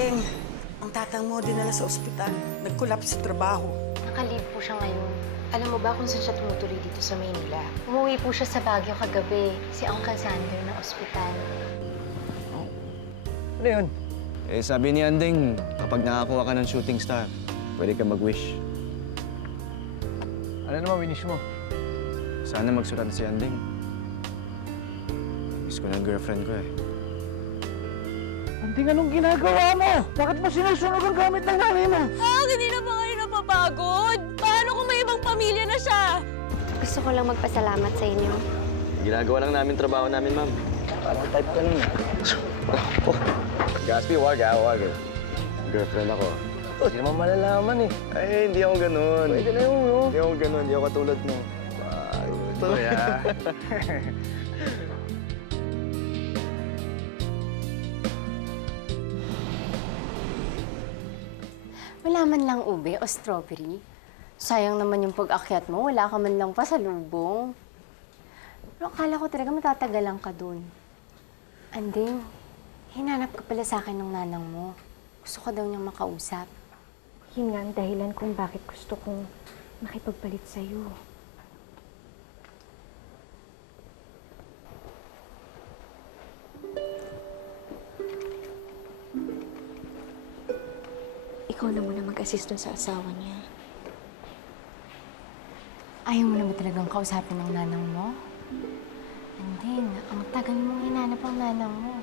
Andeng, ang tatang mo dinala sa ospital. Nag-collapse sa trabaho. Naka-leave po siya ngayon. Alam mo ba kung saan siya tumutuloy dito sa Maynila? Umuwi po siya sa Baguio kagabi. Si Uncle Sander ng ospital. Ano yun? Eh, sabi ni Andeng, kapag nakakuha ka ng shooting star, pwede ka mag-wish. Ano naman winish mo? Sana magsulat na si Andeng. Miss ko na ang girlfriend ko eh. Anding, anong ginagawa mo? Bakit mo sinusunog ang gamit ng nanay mo? Hindi na ba kayo napapagod? Paano kung may ibang pamilya na siya? Gusto ko lang magpasalamat sa inyo. Ginagawa lang namin trabaho namin, ma'am. Parang type ka nun eh. Oh, Gaspi, wag ah, wag. Girlfriend ako. Hindi naman malalaman eh. Ay, hindi ako ganun. Pwede na yun, no? Hindi ako ganun, hindi ako katulad mo. Ito. Kuya. Wala man lang ube o strawberry. Sayang naman yung pag-akyat mo. Wala ka man lang pasalubong. Pero akala ko talaga matatagalan ka dun. Anding, hinanap ka pala sa akin ng nanang mo. Gusto ko daw niyang makausap. Yun nga ang dahilan kung bakit gusto kong makipagpalit sa'yo. Ikaw na muna mag-assist dun sa asawa niya. Ayaw mo na ba talagang kausapin ng nanang mo? Anding, ang tagal mong hinanap ang nanang mo.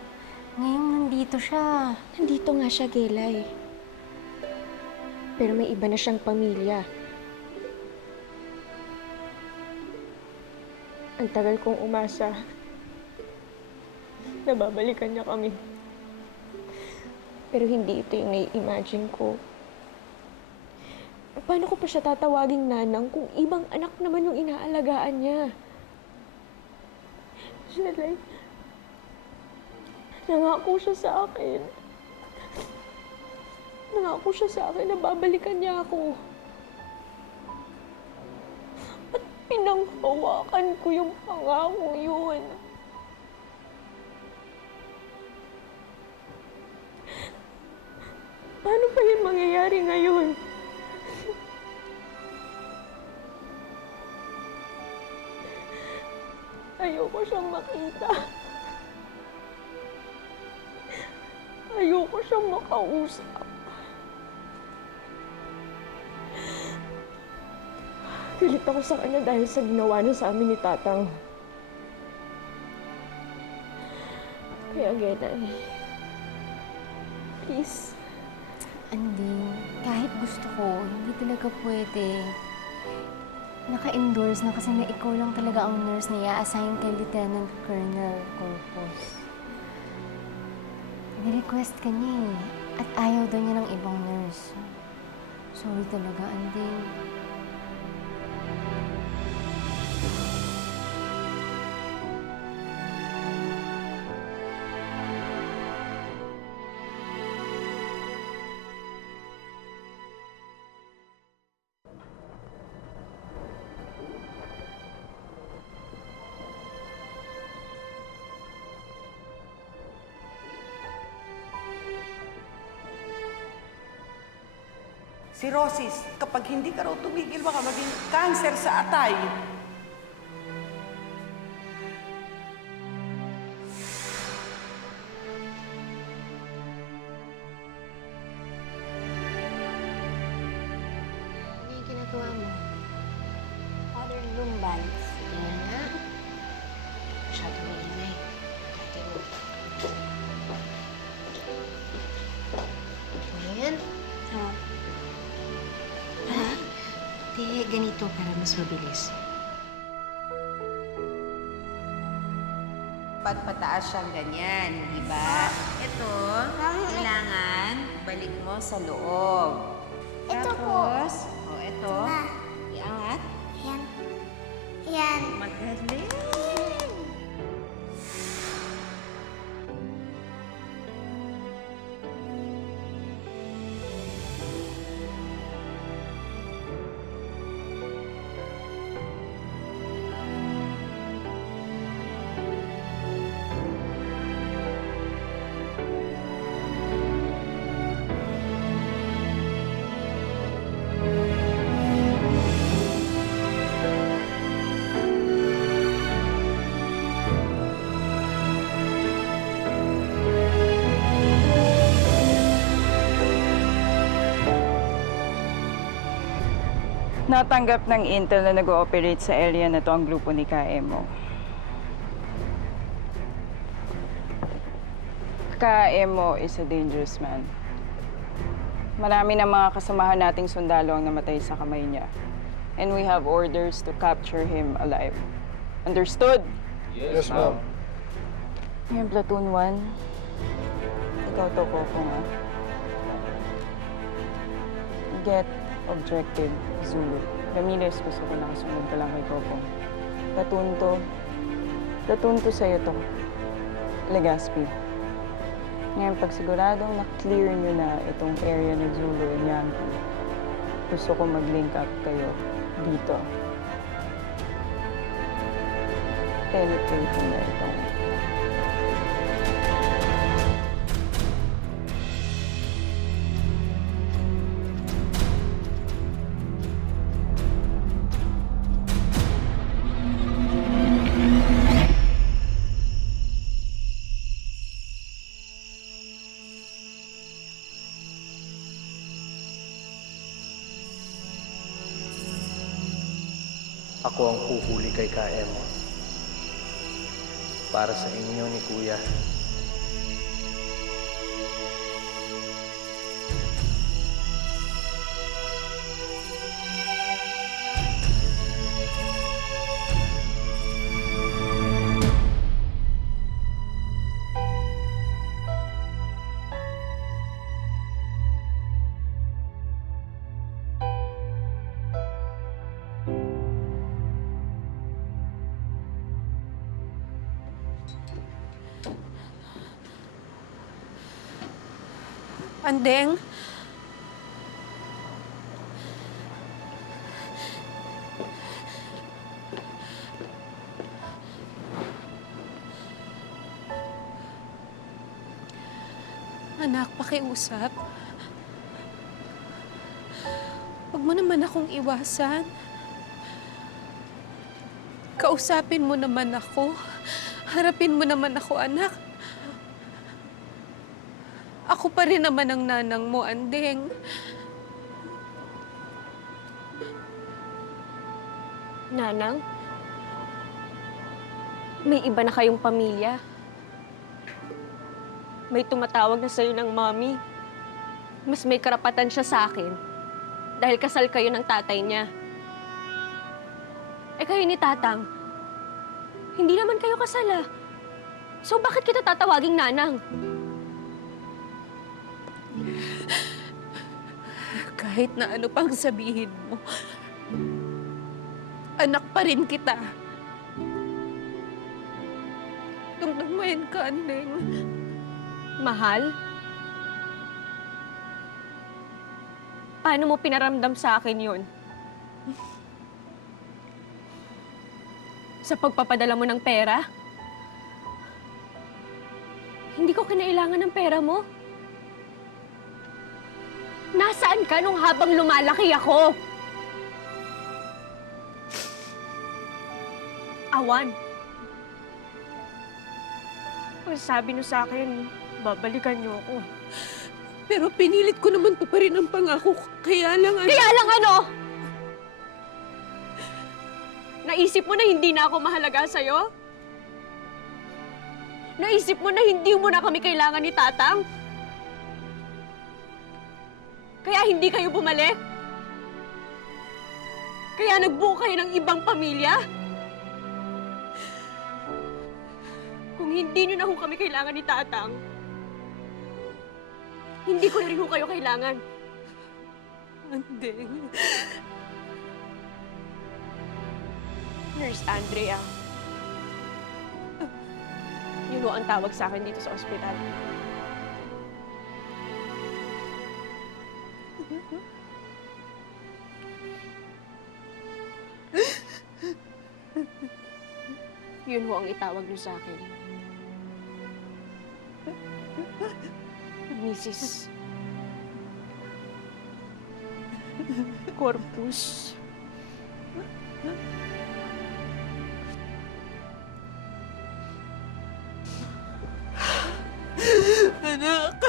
Ngayon nandito siya. Nandito nga siya, Gelay. Pero may iba na siyang pamilya. Ang tagal kong umasa na babalikan niya kami. Pero hindi ito yung nai-imagine ko. Paano ko pa siya tatawaging nanang kung ibang anak naman yung inaalagaan niya? Gelay, nangako siya sa akin. Nangako siya sa akin na babalikan niya ako. At pinanghawakan ko yung pangako yun. Paano pa yun mangyayari ngayon? Ayoko siyang makita. Ayoko siyang makausap. Galit ako sa kanya dahil sa ginawa niya sa amin ni Tatang. Kaya, Genay, please. Anding, kahit gusto ko, hindi talaga pwede. Naka-endorse na kasi na ikaw lang talaga ang nurse na i-assign kay Lieutenant Colonel Corpus. Ni-request ka niya eh. At ayaw daw niya ng ibang nurse. Sorry talaga, Anding. Cirrhosis, kapag hindi ka raw tumigil, baka maging cancer sa atay. Ano yung ginagawa mo? Modern room bands. Yan nga. Masyado maingay. Dati mo. Ayan. Hindi, ganito para mas mabilis. Pataas siyang ganyan, di ba? Ito, kailangan balik mo sa loob. Ito Tapos, ito, iangat. Yan. Yan. Magaling. Natanggap ng intel na nag-ooperate sa area na to ang grupo ni Kaemo. Kaemo is a dangerous man. Marami ng mga kasamahan nating sundalo ang namatay sa kamay niya. And we have orders to capture him alive. Understood? Yes, ma'am. Ngayon, Platoon 1. Ikaw to, Coco, nga. Get objective, Zulu. Ramirez, gusto ko nakasunod ka lang kay Coco. Platoon to sa'yo to. Legazpi. Ngayon, pag siguradong na-clear nyo na itong area ng Zulu and Yankee, gusto ko mag-link up kayo dito. Penetrate na itong Ako ang huhuli kay Kaemo. Para sa inyo ni Kuya. Andeng? Anak, pakiusap. Huwag mo naman akong iwasan. Kausapin mo naman ako. Harapin mo naman ako, anak. Ako pa rin naman ang nanang mo, Andeng. Nanang? May iba na kayong pamilya. May tumatawag na sa'yo ng mommy. Mas may karapatan siya sa akin. Dahil kasal kayo ng tatay niya. Eh kayo ni Tatang, hindi naman kayo kasal ah. So bakit kita tatawaging nanang? Kahit na ano pang sabihin mo, anak pa rin kita. Tungtungin ka, Andeng. Mahal? Paano mo pinaramdam sa akin yun? Sa pagpapadala mo ng pera? Hindi ko kinailangan ng pera mo. Nasaan ka nung habang lumalaki ako? Awan. Ang sabi niyo sa akin, babalikan niyo ako. Pero pinilit ko naman to pa rin ang pangako ko. Kaya lang, ano... Kaya lang ano? Naisip mo na hindi na ako mahalaga sa'yo? Naisip mo na hindi mo na kami kailangan ni Tatang? Kaya hindi kayo bumalik? Kaya nagbuo kayo ng ibang pamilya? Kung hindi nyo na ho kami kailangan ni Tatang, hindi ko na rin ho kayo kailangan. Andeng. Nurse Andrea. Yun ho ang tawag sa akin dito sa ospital. Yun ho ang itawag niyo sa akin. Mrs. Corpus. Anak!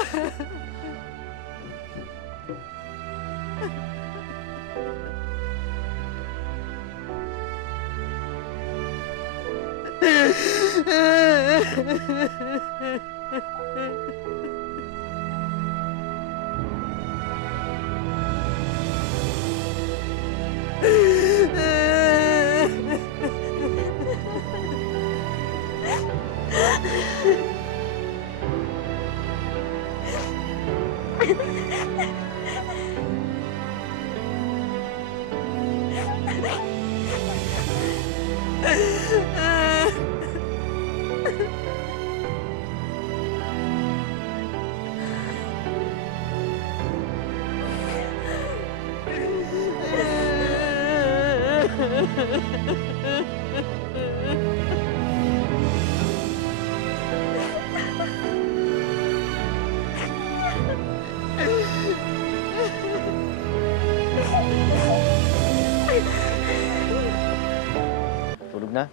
Tulog na?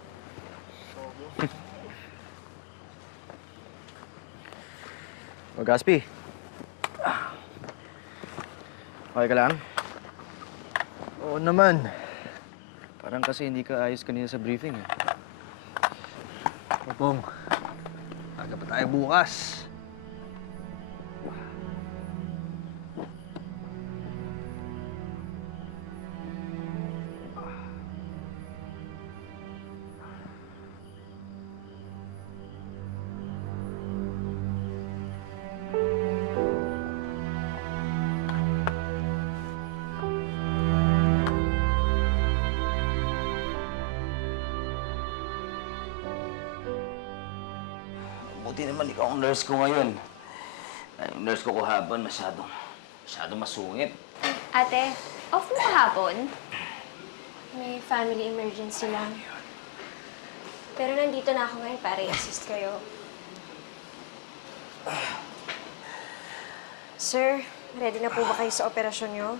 O, Gaspi. Okay ka lang? Oo naman. Parang kasi hindi ka ayos kanina sa briefing, eh. Pong, aga pa tayo bukas. Buti naman ikaw ang nurse ko ngayon. Ay, yung nurse ko kahapon masyadong masungit. Ate, off mo kahapon? May family emergency lang. Pero nandito na ako ngayon para i-assist kayo. Sir, ready na po ba kayo sa operasyon niyo?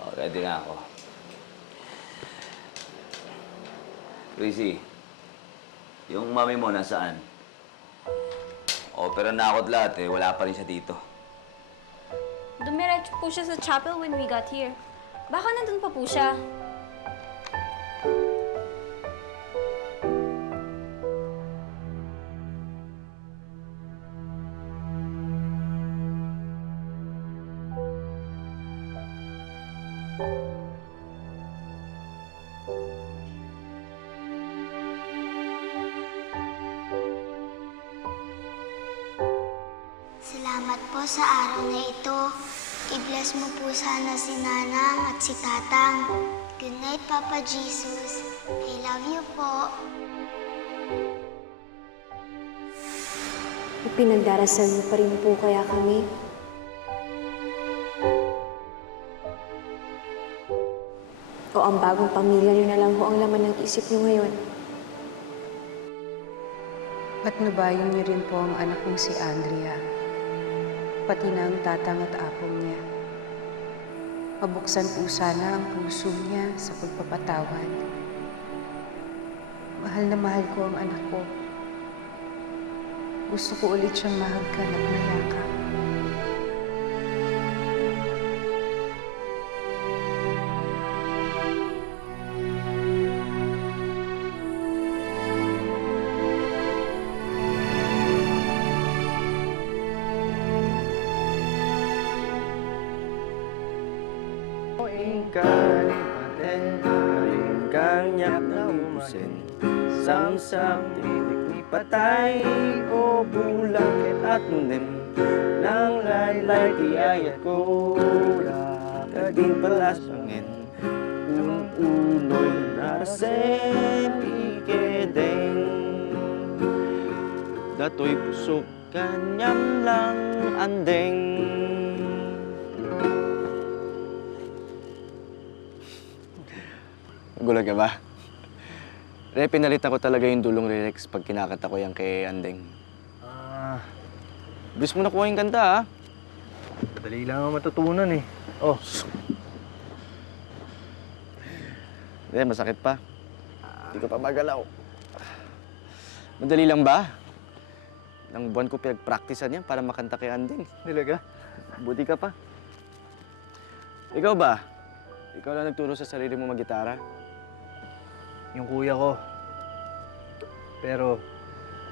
Oh, ready na ako. Chrissy, yung mami mo nasaan? Opera na ako't lahat eh. Wala pa rin siya dito. Dumiretso po siya sa chapel when we got here. Baka nandun pa po siya. Salamat po sa araw na ito. I-bless mo po sana si Nanang at si Tatang. Good night, Papa Jesus. I love you po. Pinagdarasal niyo pa rin po kaya kami. O ang bagong pamilya niyo na lang ho ang laman ng isip niyo ngayon. Patnubayan niyo rin po ang anak kong si Andrea. Pati na ang tatang at apong niya. Mabuksan po sana ang puso niya sa pagpapatawad. Mahal na mahal ko ang anak ko. Gusto ko ulit siyang mahagkan at mayakap. Kalingkang na umusin. Samsam, titik ni patay o bulak at nunim. Nang laylay tiayat ko, kaging palasangin. Unoy narasen ikedeng. Dato'y pusok kanyam lang andeng. Gulag ka ba? Pinalitan ko talaga yung dulong lyrics pag kinakanta ko yan kay Andeng. Bilis mo nakuha yung kanta, ha? Madali lang ang matutunan eh. Oh, Masakit pa. Hindi ko pa magalaw. Madali lang ba? Ilang buwan ko pinag-practicean yan para makanta kay Andeng. talaga? Buti ka pa. Ikaw ba? Ikaw lang nagturo sa sarili mo mag-gitara? Yung kuya ko. Pero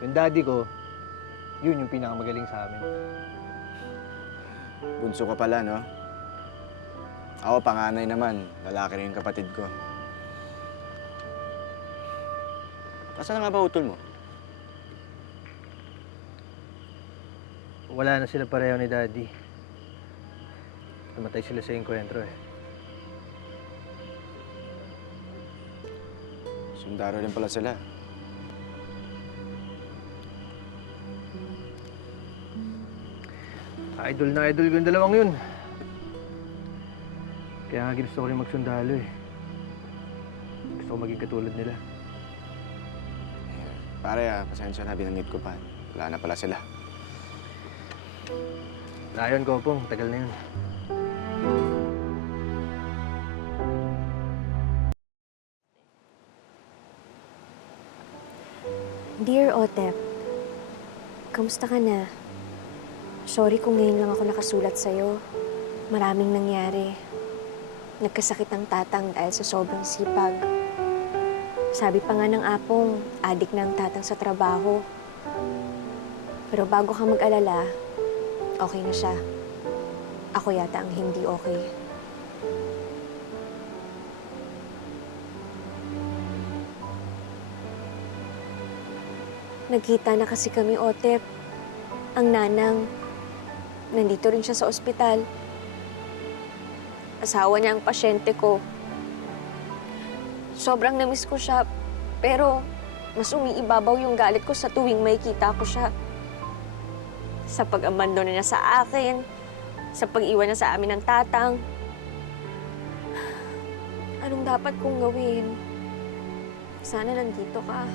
yung daddy ko, yun yung pinakamagaling sa amin. Bunso ka pala, no? Ako, panganay naman. Lalaki rin yung kapatid ko. Nasaan na nga ba utol mo? Wala na sila pareho ni daddy. Namatay sila sa enkwentro eh. Sundaro rin pala sila. Idol na idol ko yung dalawang yun. Kaya nga ginusto ko rin magsundalo eh. Gusto ko maging katulad nila. Pare, pasensya na, binanggit ko pa. Wala na pala sila. Layon, Kopong. Tagal na yun. Dear Otep, kamusta ka na? Sorry kung ngayon lang ako nakasulat sa'yo. Maraming nangyari. Nagkasakit ang tatang dahil sa sobrang sipag. Sabi pa nga ng apong, adik na ang tatang sa trabaho. Pero bago ka mag-alala, okay na siya. Ako yata ang hindi okay. Nagkita na kasi kami, Otep. Ang nanang, nandito rin siya sa ospital. Asawa niya ang pasyente ko. Sobrang namiss ko siya, pero mas umiibabaw yung galit ko sa tuwing may kita ko siya. Sa pag-abandon niya sa akin, sa pag-iwan niya sa amin ng tatang. Anong dapat kong gawin? Sana nandito ka.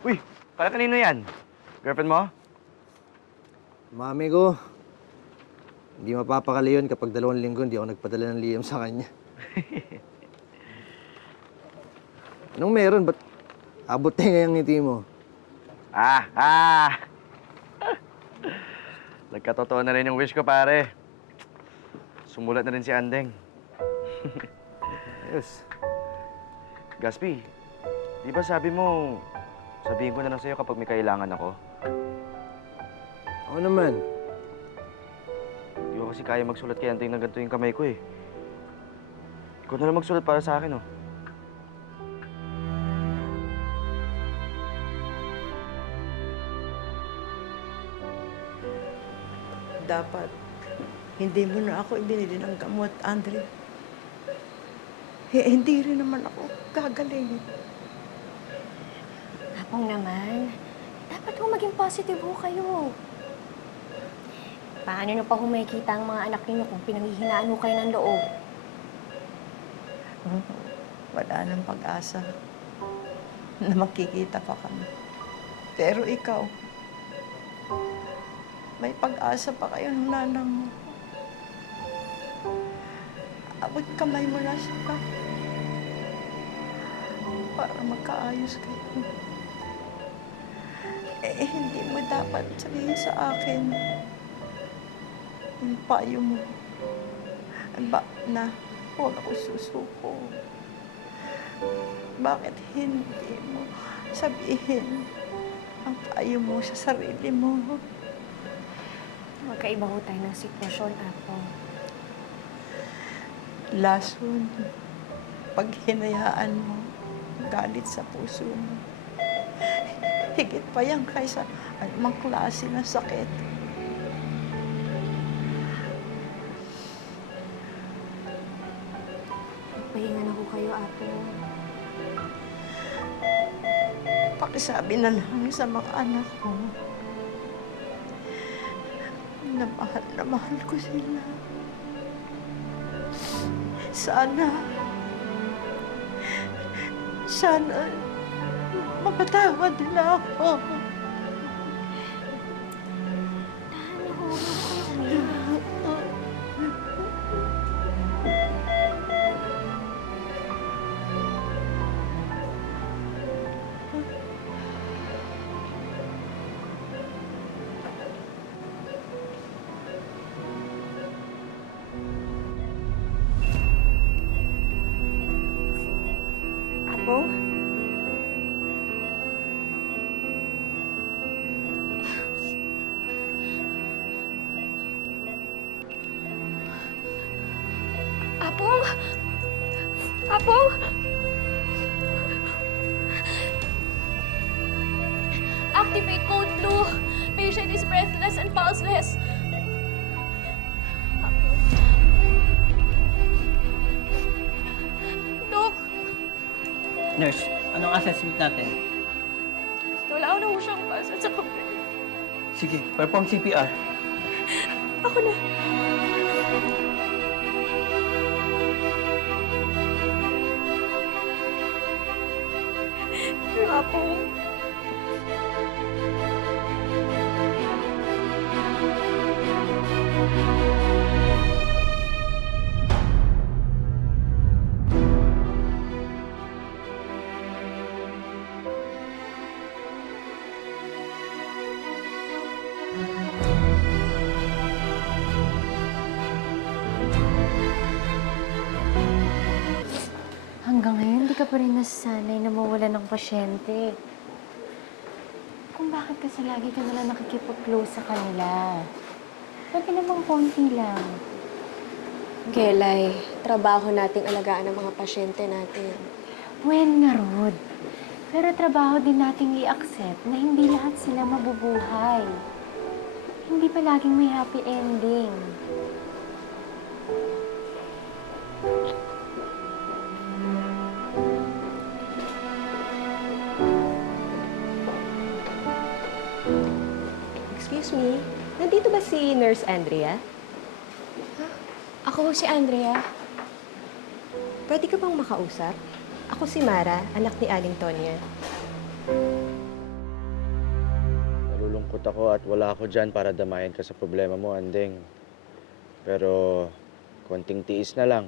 Uy, para kanino yan? Girlfriend mo? Mami ko, hindi mapapakali yun kapag 2 linggo hindi ako nagpadala ng liham sa kanya. Anong meron? Ba't abot tayo ngayong ngiti mo? Nagkatotoo na rin yung wish ko, pare. Sumulat na rin si Andeng. Ayos. Gaspi, di ba sabi mo, sabihin ko na lang sa'yo kapag may kailangan ako? Ako naman. Di ko kasi kaya magsulat kay Andeng na ganito yung kamay ko eh. Ikaw na lang magsulat para sa akin, oh. Dapat, hindi mo na ako ibinili ng gamot, Andre. Hindi rin naman ako gagaling. Apong naman, dapat ho maging positive ho kayo. Paano nyo pa ho makikita ang mga anak ninyo kung pinanghihinaan ho kayo ng loob? Wala nang pag-asa na makikita pa kami. Pero ikaw, may pag-asa pa kayo ng nanang mo. Abot kamay mo na siya para magkaayos kayo. Hindi mo dapat sabihin sa akin yung payo mo. Na huwag ako susuko. Bakit hindi mo sabihin ang payo mo sa sarili mo? Magkaiba ho tayo ng sitwasyon, Apo. Lason, pag hinayaan mo, galit sa puso mo. Higit pa yan kaysa anumang klase ng sakit. Pahinga na ho kayo, Apo. Pakisabi na lang sa mga anak ko na mahal ko sila. Sana mapatawad nila ako. Apo? Apong! Apong! Activate code blue. Patient is breathless and pulseless. Dok, Nurse, anong assessment natin? wala na ho siyang pulse at saka Sige, perform CPR. ako na. Apong. Hanggang ngayon, di ka pa rin nasasanay na mawala ng pasyente. Kung bakit kasi lagi ka nalang nakikipag-close sa kanila. Pwede namang konti lang. Kelay, trabaho nating alagaan ang mga pasyente natin. Pwede nga, Rod. Pero trabaho din nating i-accept na hindi lahat sila mabubuhay. Hindi pa laging may happy ending. Excuse me, nandito ba si Nurse Andrea? Ako si Andrea. Pwede ka bang makausap? Ako si Mara, anak ni Aling Tonya. Nalulungkot ako at wala ako dyan para damayan ka sa problema mo, Andeng. Pero konting tiis na lang.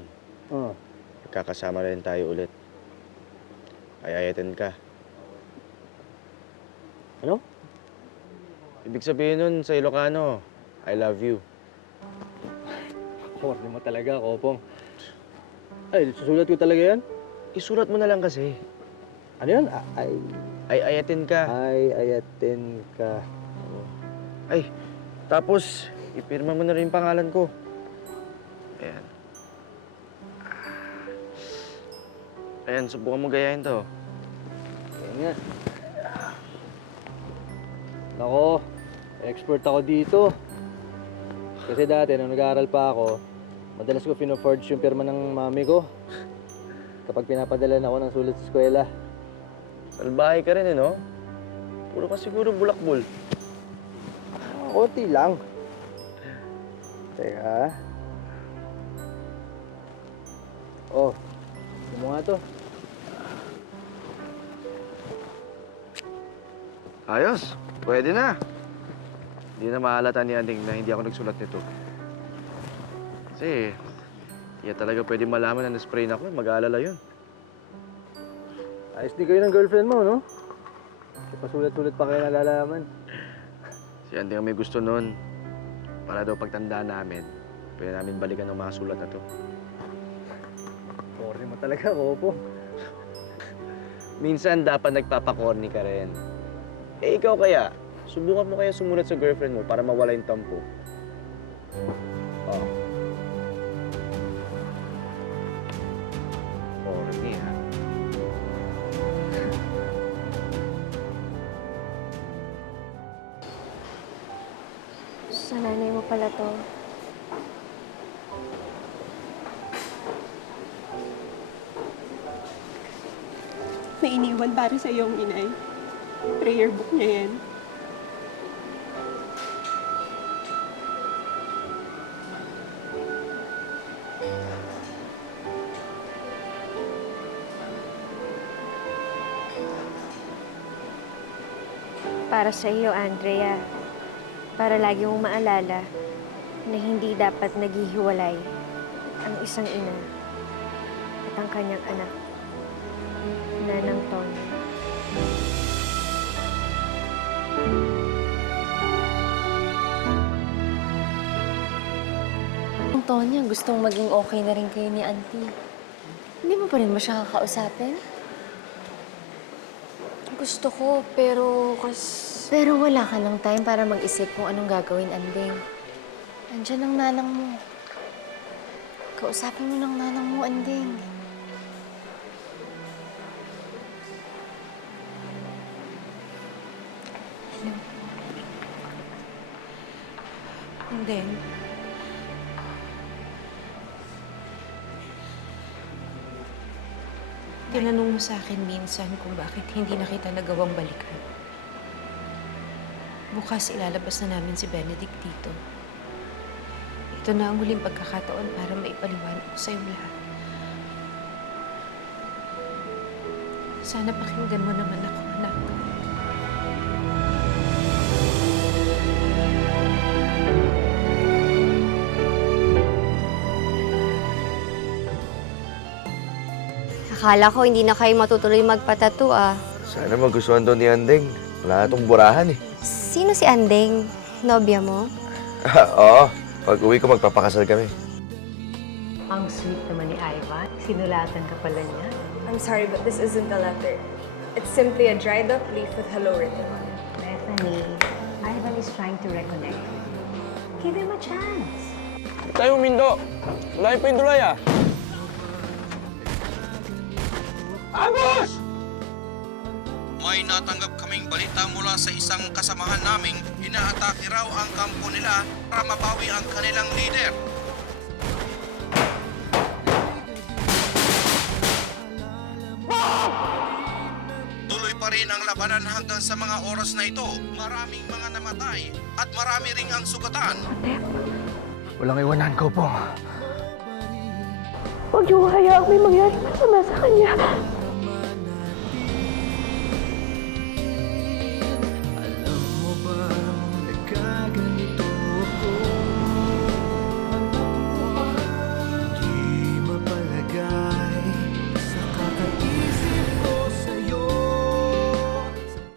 Magkakasama na rin tayo ulit. Ayayatin ka. Ano? Ibig sabihin nun sa Ilocano, I love you. Corny mo talaga, Kopong. Ay, susulat ko talaga yan? Isulat mo na lang kasi. Ano yan? Ayayatin ka. Ayatin ka. Ay, tapos ipirma mo na rin yung pangalan ko. Ayan. Ayan, subukan mo gayahin to. Ayan nga. Ako, expert ako dito. Kasi dati, nung nag-aaral pa ako, madalas ko pino-forge yung pirma ng mami ko. Kapag pinapadala na ako ng sulat sa eskwela. Salbahe ka rin, no? Puro ka siguro bulakbol. Konti lang. Teka. Oh, mo nga to. Ayos, pwede na. Hindi na mahalata ni Anding na hindi ako nagsulat nito. Kasi, hindi talaga pwede malaman na na-spray na ako. Mag-aalala yun. Ayos din kayo ng girlfriend mo, no? Kasi pasulat-sulat pa kayo nalalaman. Si Anding ang may gusto nun. Para daw pagtandaan namin, pwede namin balikan ng mga sulat na to. Corny mo talaga, Kopo. Minsan dapat nagpapakorny ka rin. Eh ikaw kaya, subukan mo kaya sumulat sa girlfriend mo para mawala yung tampo. Oh. Corny, ha? Sa nanay mo pala to. May iniwan para sa iyong inay. Prayer book niya yan. para sa iyo, Andrea. Para lagi mong maalala na hindi dapat naghihiwalay ang isang ina at ang kanyang anak, Nanang Tonya. Ang Tonya, gustong maging okay na rin kayo ni Auntie. Hindi mo pa rin ba siya kakausapin? Gusto ko, pero Pero wala ka ng time para mag-isip kung anong gagawin, Anding. Andiyan ang nanang mo. Kausapin mo ng nanang mo, Anding. And then, tinanong mo sa akin minsan kung bakit hindi na kita nagawang balikan. Bukas ilalabas na namin si Benedict dito. Ito na ang huling pagkakataon para maipaliwanag ko sa'yo lahat. Sana pakinggan mo naman ako, anak. akala ko hindi na kayo matutuloy magpatato ah. Sana magustuhan to ni Andeng. Wala na itong burahan eh. Sino si Andeng? Nobya mo? Oo, pag uwi ko magpapakasal kami. Ang sweet naman ni Ivan. Sinulatan ka pala niya. I'm sorry, but this isn't a letter. It's simply a dried up leaf with hello written on it. Bethany, Ivan is trying to reconnect with you. Give him a chance. Tayo, Mindo! Wala yung paindulay ah! Amos! May natanggap kaming balita mula sa isang kasamahan naming inaatake raw ang kampo nila para mabawi ang kanilang leader. Tuloy pa rin ang labanan hanggang sa mga oras na ito. Maraming mga namatay at marami ring ang sugatan. Walang iwanan ko po. Huwag niyo hayaang may mangyari masama sa kanya.